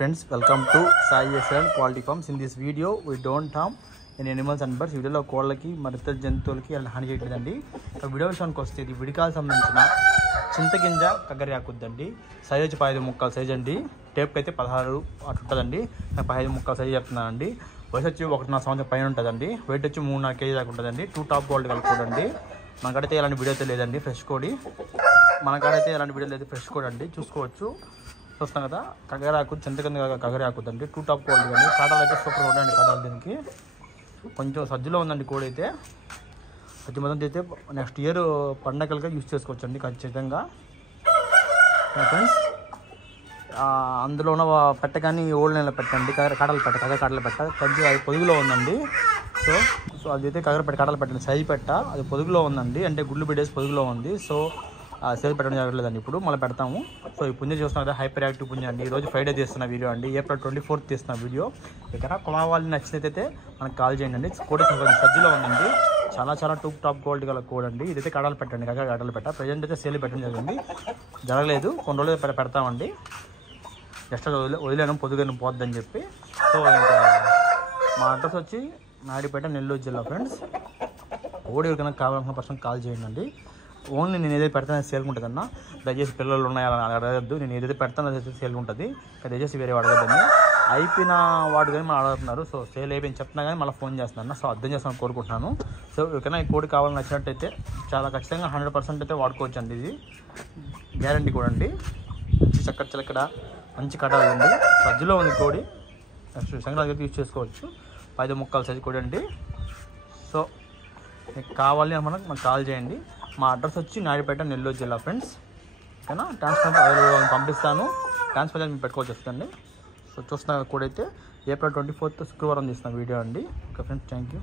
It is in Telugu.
Friends, welcome to Sai Yashwan Quality Farms. In this video, we don't harm any animals and birds. వీడియోలో కోళ్ళకి మరి ఇతర జంతువులకి అలా హాని చేయట్లేదండి. ఇక వీడియో విషయానికి వస్తే ఇది విడికాలకు సంబంధించిన చింతగింజ కగ్గరియాకుద్దండి. సైజ్ వచ్చి 15 ముక్కల సైజ్ అండి. టేప్కి అయితే 16 అటు ఉంటుందండి. నేను 15 ముక్కల సైజ్ చెప్తున్నానండి. వయసు వచ్చి 1.5 సంవత్సరం పైన ఉంటుందండి. వెయిట్ వచ్చి 3.5 కేజీ దాకా ఉంటుందండి. 2 టాప్ గోల్డ్ కలుపుకోండి. మనకైతే ఎలాంటి వీడియో అయితే లేదండి. ఫ్రెష్ కోడి మనకాడైతే ఎలాంటి వీడియో లేదు. ఫ్రెష్ కోడి అండి, చూసుకోవచ్చు. చూస్తాం కదా, కగరాకు చింతకింద కగరాకుద్దండి. 2 టాప్ కోడి అండి. కాటాలు అయితే సూపర్గా ఉంటాయండి. కాటాలు దీనికి కొంచెం సజ్జలో ఉందండి కోడి అయితే. సజ్జ మొదటి అయితే నెక్స్ట్ ఇయర్ పండగలుగా యూజ్ చేసుకోవచ్చండి ఖచ్చితంగా. ఫ్రెండ్స్, అందులో ఉన్న పెట్ట కానీ ఓల్డ్ నెల పెట్టండి, కాటలు పెట్ట కాటలు పెట్ట కొంచెం అది పొదుగులో ఉందండి. సో అదైతే పెట్ట కాటలు పెట్టండి. సైజ్ పెట్ట అది పొదుగులో ఉందండి, అంటే గుడ్లు పెట్టేసి పొదుగులో ఉంది. సో సేల్ పెట్టడం జరగలేదండి. ఇప్పుడు మళ్ళీ పెడతాము. సో ఈ పుంజ చూస్తున్నా కదా, హైపర్ యాక్టివ్ పుంజ అండి. ఈరోజు ఫ్రైడే తీస్తున్న వీడియో అండి, April 24th తీస్తున్న వీడియో. ఇక్కడ కొలవాలి నచ్చినైతే మనకు కాల్ చేయండి. కోడి కొంచెం సజ్జలో ఉందండి. చాలా 2 టాప్ గోల్డ్ గల కోడ్ అండి. ఇదైతే కడాలు పెట్టండి, కడాలు పెట్ట. ప్రజెంట్ అయితే సేల్ పెట్టడం జరగలేదు. కొన్ని రోజులు పెడతామండి. జస్ట్ వదిలేను, పొద్దుగానే పోద్దని చెప్పి. సో ఇంకా మా అడ్రస్ వచ్చి నాయుడుపేట, నెల్లూరు జిల్లా. ఫ్రెండ్స్, కోడి ఎవరికైనా కావాలనుకున్న పర్సన్ కాల్ చేయండి. ఓన్లీ నేను ఏదైతే పెడతాను సేల్ ఉంటుంది అన్న. దయచేసి పిల్లలు ఉన్నాయి అలా అడగద్దు. నేను ఏదైతే పెడతాను అదైతే సేల్ ఉంటుంది. దయచేసి వేరే అడగద్దండి. అయిపోయిన వాడు కానీ మనం అడుగుతున్నారు. సో సేల్ అయిపోయింది చెప్తున్నా కానీ మళ్ళీ ఫోన్ చేస్తున్నాను. సో అర్థం చేస్తాను కోరుకుంటున్నాను. సో ఎవరికైనా ఈ కోడి కావాలని నచ్చినట్టయితే చాలా ఖచ్చితంగా 100% అయితే వాడుకోవచ్చు అండి. ఇది గ్యారంటీ కూడా అండి. మంచి చక్కర చిలకడ మంచి కటాలు అండి. సజ్జలో ఉంది కోడి. నెక్స్ట్ సంక్రాంతికి యూజ్ చేసుకోవచ్చు. 15 ముక్కల సైజు కోడి అండి. సో మీకు కావాలి అని మనకు కాల్ చేయండి. మా అడ్రస్ వచ్చి నాయుడుపేట, నెల్లూరు జిల్లా. ఫ్రెండ్స్, ఓకేనా. ట్రాన్స్పోర్ట్ అవైలబుల్ పంపిస్తాను. ట్రాన్స్పోర్ట్ మీరు పెట్టుకోవచ్చు వస్తుంది. సో చూస్తున్నా కూడా అయితే April 24th శుక్రవారం తీసిన వీడియో అండి. Okay friends, thank you.